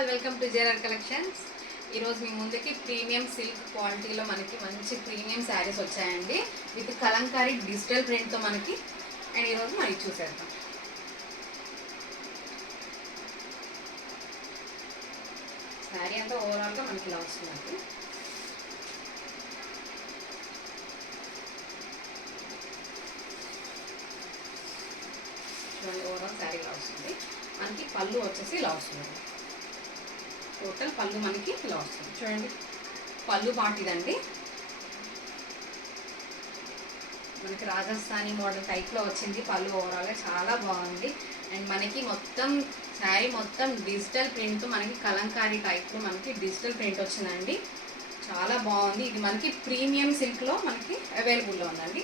All welcome to JR collections. ఈరోజు మీ ముందుకి ప్రీమియం సిల్క్ క్వాలిటీలో మనకి మంచి ప్రీమియం శారీస్ వచ్చాయండి విత్ కలంకారీ డిజిటల్ ప్రింట్తో మనకి. అండ్ ఈరోజు మనకి చూసేద్దాం. శారీ అంతా ఓవరాల్గా మనకి ఇలా వస్తుంది. ఓవరాల్ శారీ ఇలా వస్తుంది. మనకి పళ్ళు వచ్చేసి ఇలా వస్తుంది. టోటల్ పళ్ళు మనకి ఇలా వస్తుంది. చూడండి, పళ్ళు పాటిదండి. మనకి రాజస్థానీ మోడల్ టైప్లో వచ్చింది పళ్ళు. ఓవరాల్గా చాలా బాగుంది. అండ్ మనకి మొత్తం శారీ మొత్తం డిజిటల్ ప్రింట్, మనకి కలంకారీ టైప్లో మనకి డిజిటల్ ప్రింట్ వచ్చిందండి. చాలా బాగుంది. ఇది మనకి ప్రీమియం సిల్క్లో మనకి అవైలబుల్లో ఉందండి.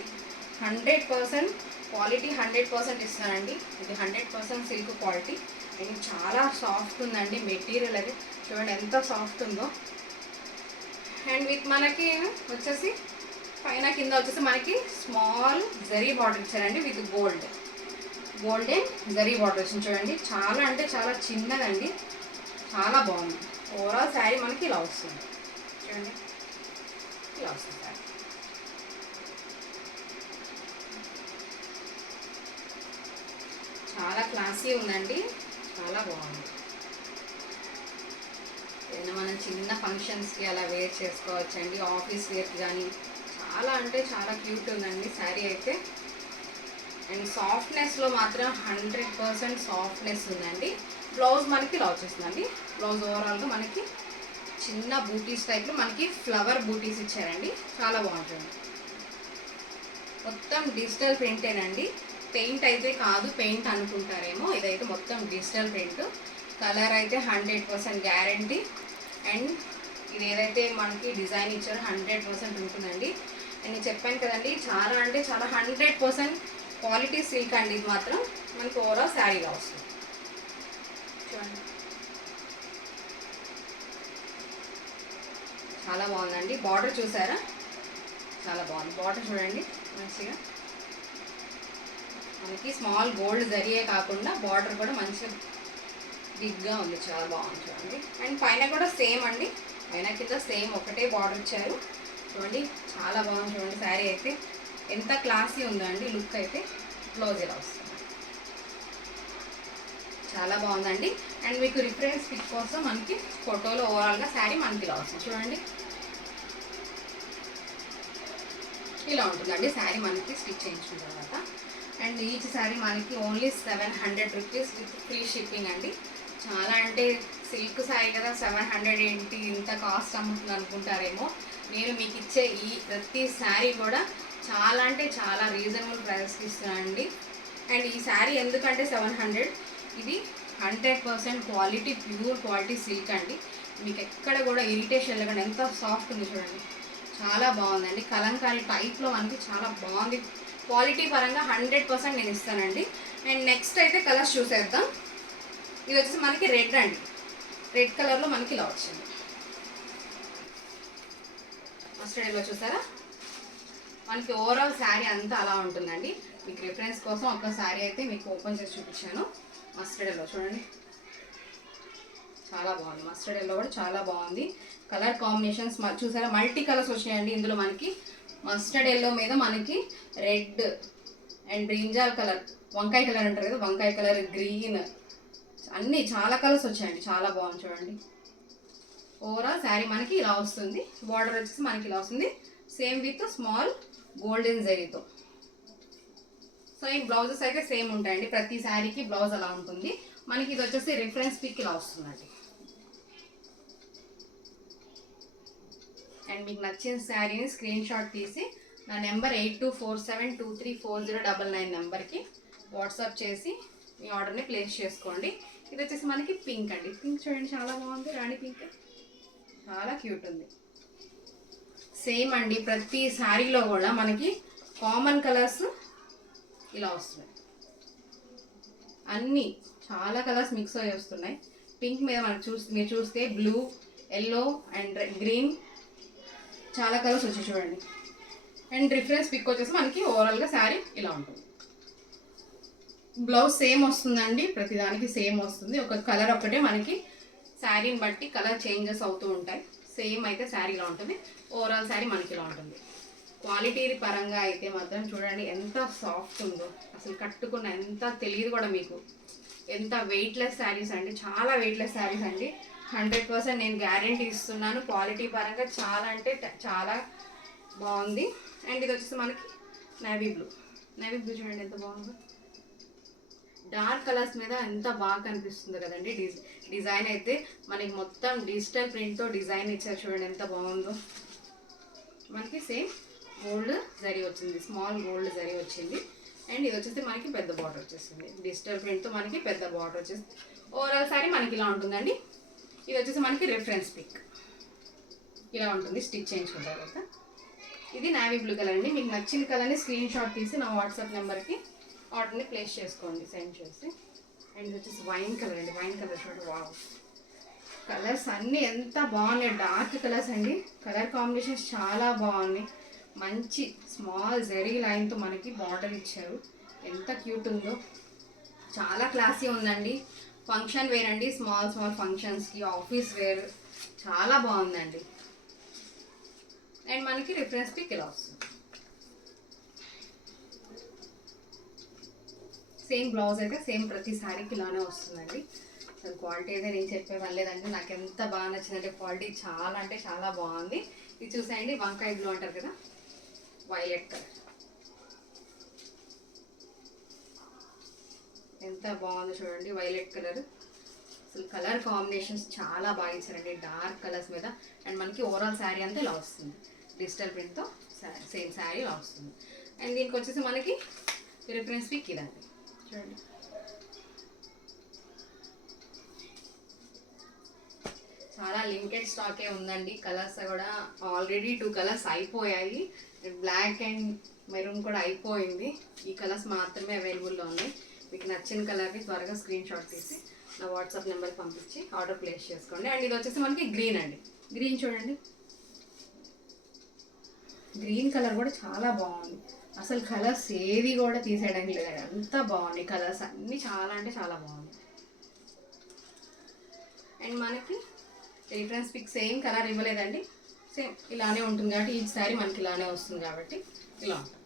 100% క్వాలిటీ 100% ఇస్తానండి. ఇది 100% సిల్క్ క్వాలిటీ. ఇది చాలా సాఫ్ట్ ఉందండి. మెటీరియల్ అది చూడండి ఎంత సాఫ్ట్ ఉందో. అండ్ విత్ మనకి వచ్చేసి పైన కింద వచ్చేసి మనకి స్మాల్ జరీ బార్డర్ ఇచ్చారండి విత్ గోల్డెన్ జరీ బార్డర్ వచ్చింది. చూడండి, చాలా అంటే చాలా చిన్నదండి. చాలా బాగుంది. ఓవరాల్ శారీ మనకి ఇలా వస్తుంది. చూడండి, ఇలా వస్తుంది శారీ. చాలా క్లాసీ ఉందండి. చాలా బాగుంది. ఏదైనా మనం చిన్న ఫంక్షన్స్కి అలా వేర్ చేసుకోవచ్చండి. ఆఫీస్ వేర్కి కానీ చాలా అంటే చాలా క్యూట్ ఉందండి శారీ అయితే. అండ్ సాఫ్ట్నెస్లో మాత్రం 100% సాఫ్ట్నెస్ ఉందండి. బ్లౌజ్ మనకి ఇలా వచ్చేస్తుందండి. బ్లౌజ్ ఓవరాల్గా మనకి చిన్న బూటీస్ టైప్లో మనకి ఫ్లవర్ బూటీస్ ఇచ్చారండి. చాలా బాగుంటుంది. మొత్తం డిజిటల్ ప్రింటేనండి. పెయింట్ అయితే కాదు, పెయింట్ అనుకుంటారేమో. ఇదైతే మొత్తం డిజిటల్ ప్రింట్. కలర్ అయితే 100% గ్యారంటీ. అండ్ ఇది ఏదైతే మనకి డిజైన్ ఇచ్చారో 100% ఉంటుందండి. నేను చెప్పాను కదండి, చాలా అంటే చాలా 100% క్వాలిటీ సిల్క్ అండి. ఇది మాత్రం మనకి ఓవరాల్ శారీగా వస్తుంది. చూడండి, చాలా బాగుందండి. బార్డర్ చూసారా, చాలా బాగుంది. బార్డర్ చూడండి మంచిగా మనకి స్మాల్ గోల్డ్ జరియే కాకుండా బార్డర్ కూడా మంచిగా బిగ్గా ఉంది. చాలా బాగుంది చూడండి. అండ్ పైన కూడా సేమ్ అండి. పైన కింద సేమ్ ఒకటే బార్డర్ ఇచ్చారు. చూడండి, చాలా బాగుంది. చూడండి, శారీ అయితే ఎంత క్లాసీ ఉందో అండి. లుక్ అయితే బ్లౌజ్ ఇలా వస్తుంది. చాలా బాగుందండి. అండ్ మీకు రిఫరెన్స్ పిక్ కోసం మనకి ఫోటోలో ఓవరాల్గా శారీ మనకి ఇలా వస్తుంది. చూడండి, ఇలా ఉంటుందండి శారీ మనకి స్టిచ్ చేయించిన తర్వాత. అండ్ ఈచ్ శారీ మనకి only 700 rupees with free shipping అండి. చాలా అంటే సిల్క్ శారీ కదా, 700 ఏంటి ఇంత కాస్ట్ అమ్ముతుంది అనుకుంటారేమో. నేను మీకు ఇచ్చే ఈ ప్రతి శారీ కూడా చాలా అంటే చాలా రీజనబుల్ ప్రైస్కి ఇస్తున్నానండి. అండ్ ఈ శారీ ఎందుకంటే 700, ఇది 100% క్వాలిటీ, ప్యూర్ క్వాలిటీ సిల్క్ అండి. మీకు ఎక్కడ కూడా ఇరిటేషన్ లేకుండా ఎంత సాఫ్ట్ ఉంది చూడండి. చాలా బాగుందండి. కలంకారీ టైప్లో మనకి చాలా బాగుంది. క్వాలిటీ పరంగా 100% నేను ఇస్తానండి. అండ్ నెక్స్ట్ అయితే కలర్స్ చూసేద్దాం. ఇది వచ్చేసి మనకి రెడ్ అండి. రెడ్ కలర్లో మనకి ఇలా వచ్చింది. మస్టర్డ్ ఎల్లో చూసారా, మనకి ఓవరాల్ శారీ అంతా అలా ఉంటుందండి. మీకు రిఫరెన్స్ కోసం ఒక శారీ అయితే మీకు ఓపెన్ చేసి చూపించాను. మస్టర్డ్ ఎల్లో చూడండి, చాలా బాగుంది. మస్టర్డ్ ఎల్లో కూడా చాలా బాగుంది. కలర్ కాంబినేషన్స్ చూసారా, మల్టీ కలర్స్ వచ్చినాయండి ఇందులో. మనకి మస్టర్డ్ ఎల్లో మీద మనకి రెడ్ అండ్ బ్రింజాల్ కలర్, వంకాయ కలర్ అంటారు కదా, వంకాయ కలర్, గ్రీన్, అన్నీ చాలా కలర్స్ వచ్చాయండి. చాలా బాగుంది చూడండి. ఓవరాల్ శారీ మనకి ఇలా వస్తుంది. బార్డర్ వచ్చేసి మనకి ఇలా వస్తుంది. సేమ్ విత్ స్మాల్ గోల్డెన్ జరీతో. సో ఈ బ్లౌజెస్ అయితే సేమ్ ఉంటాయండి. ప్రతి శారీకి బ్లౌజ్ అలా ఉంటుంది. మనకి ఇది వచ్చేసి రిఫరెన్స్ పిక్ ఇలా వస్తుందండి. అండ్ మీకు నచ్చిన శారీని స్క్రీన్ షాట్ తీసి నా నెంబర్ 8247234099 నెంబర్కి వాట్సాప్ చేసి మీ ఆర్డర్ని ప్లేస్ చేసుకోండి. ఇది వచ్చేసి మనకి పింక్ అండి. పింక్ చూడండి, చాలా బాగుంది. రాణి పింక్, చాలా క్యూట్ ఉంది. సేమ్ అండి, ప్రతి శారీలో కూడా మనకి కామన్ కలర్స్ ఇలా వస్తున్నాయి. అన్నీ చాలా కలర్స్ మిక్స్ అయ్యి వస్తున్నాయి. పింక్ మీద మనకు మీరు చూస్తే బ్లూ, ఎల్లో అండ్ గ్రీన్, చాలా కలర్స్ వచ్చాయి చూడండి. అండ్ రిఫరెన్స్ పిక్ వచ్చేసి మనకి ఓవరాల్గా శారీ ఇలా ఉంటుంది. బ్లౌజ్ సేమ్ వస్తుందండి, ప్రతిదానికి సేమ్ వస్తుంది. ఒక కలర్ ఒకటే మనకి శారీని బట్టి కలర్ చేంజెస్ అవుతూ ఉంటాయి. సేమ్ అయితే శారీ ఇలా ఉంటుంది, ఓవరాల్ శారీ మనకి ఇలా ఉంటుంది. క్వాలిటీ పరంగా అయితే మాత్రం చూడండి ఎంత సాఫ్ట్ ఉందో, అసలు కట్టుకున్న ఎంత తెలియదు కూడా మీకు. ఎంత వెయిట్లెస్ శారీస్ అండి, చాలా వెయిట్లెస్ శారీస్ అండి. 100% నేను గ్యారెంటీ ఇస్తున్నాను. క్వాలిటీ పరంగా చాలా అంటే చాలా బాగుంది. అండ్ ఇది వచ్చేసి మనకి నేవీ బ్లూ చూడండి ఎంత బాగుందో. డార్క్ కలర్స్ మీద ఎంత బాగా కనిపిస్తుందో కదండి. డిజైన్ అయితే మనకి మొత్తం డిజిటల్ ప్రింట్తో డిజైన్ ఇచ్చారు, చూడండి ఎంత బాగుందో. మనకి సేమ్ గోల్డ్ జరీ వచ్చింది, స్మాల్ గోల్డ్ జరీ వచ్చింది. అండ్ ఇది వచ్చేసి మనకి పెద్ద బార్డర్ వచ్చేసింది, డిజిటల్ ప్రింట్తో మనకి పెద్ద బార్డర్ వచ్చేసి ఓవరాల్ సారీ మనకి ఇలా ఉంటుందండి. ఇది వచ్చేసి మనకి రిఫరెన్స్ పిక్ ఇలా ఉంటుంది స్టిచ్ చేయించుకున్న తర్వాత. ఇది నావీ బ్లూ కలర్ అండి. మీకు నచ్చిన కలర్ని స్క్రీన్ షాట్ తీసి నా వాట్సాప్ నెంబర్కి ఆర్డర్ని ప్లేస్ చేసుకోండి, సెండ్ చేసి. అండ్ ఇది వచ్చేసి వైన్ కలర్ అండి. వైన్ కలర్ చూడండి, వావ్. కలర్స్ అన్నీ ఎంత బాగున్నాయి, డార్క్ కలర్స్ అండి. కలర్ కాంబినేషన్స్ చాలా బాగున్నాయి. మంచి స్మాల్ జరీ లైన్తో మనకి బార్డర్ ఇచ్చారు, ఎంత క్యూట్ ఉందో. చాలా క్లాసీ ఉందండి. ఫంక్షన్ వేర్ అండి, స్మాల్ ఫంక్షన్స్కి, ఆఫీస్ వేర్ చాలా బాగుందండి. అండ్ మనకి రిఫరెన్స్ పిక్ ఇలా వస్తుంది. సేమ్ బ్లౌజ్ అయితే సేమ్ ప్రతి శారీకి ఇలానే వస్తుందండి. అసలు క్వాలిటీ అయితే నేను చెప్పే పర్లేదండి, నాకు ఎంత బాగా నచ్చిందంటే క్వాలిటీ చాలా అంటే చాలా బాగుంది. ఇది చూసేయండి, వంకాయ బ్లూ అంటారు కదా, వైలెట్ కలర్ ఎంత బాగుందో చూడండి. వైలెట్ కలర్ అసలు కలర్ కాంబినేషన్స్ చాలా బాగా ఇచ్చారండి, డార్క్ కలర్స్ మీద. అండ్ మనకి ఓవరాల్ శారీ అంతా ఇలా వస్తుంది, డిజిటల్ ప్రింట్తో సేమ్ శారీ ఇలా వస్తుంది. అండ్ దీనికి వచ్చేసి మనకి రిఫరెన్స్ పిక్ ఇదండి చూడండి. చాలా లిమిటెడ్ స్టాకే ఉందండి. కలర్స్ కూడా ఆల్రెడీ 2 కలర్స్ అయిపోయాయి, బ్లాక్ అండ్ మెరూన్ కూడా అయిపోయింది. ఈ కలర్స్ మాత్రమే అవైలబుల్లో ఉన్నాయి. మీకు నచ్చిన కలర్ని త్వరగా స్క్రీన్ షాట్ తీసి నా వాట్సాప్ నెంబర్కి పంపించి ఆర్డర్ ప్లేస్ చేసుకోండి. అండ్ ఇది వచ్చేసి మనకి గ్రీన్ అండి. గ్రీన్ చూడండి, గ్రీన్ కలర్ కూడా చాలా బాగుంది. అసలు కలర్స్ ఏవి కూడా తీసేయడానికి లేదు, అంత బాగున్నాయి కలర్స్ అన్నీ, చాలా అంటే చాలా బాగుంది. అండ్ మనకి రిఫరెన్స్ పిక్ సేమ్ కలర్ ఇవ్వలేదండి, సేమ్ ఇలానే ఉంటుంది కాబట్టి ఈ సారీ మనకి ఇలానే వస్తుంది కాబట్టి ఇలా ఉంటుంది.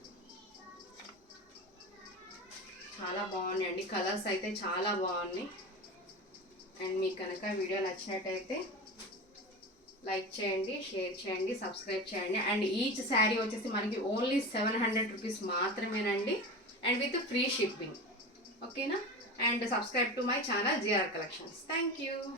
చాలా బాగున్నాయండి, కలర్స్ అయితే చాలా బాగున్నాయి. అండ్ మీకు కనుక వీడియో నచ్చినట్టయితే లైక్ చేయండి, షేర్ చేయండి, సబ్స్క్రైబ్ చేయండి. అండ్ ఈచ్ శారీ వచ్చేసి మనకి ఓన్లీ 700 రూపీస్ మాత్రమేనండి, అండ్ విత్ ఫ్రీ షిప్పింగ్. ఓకేనా? And subscribe to my channel GR collections. Thank you.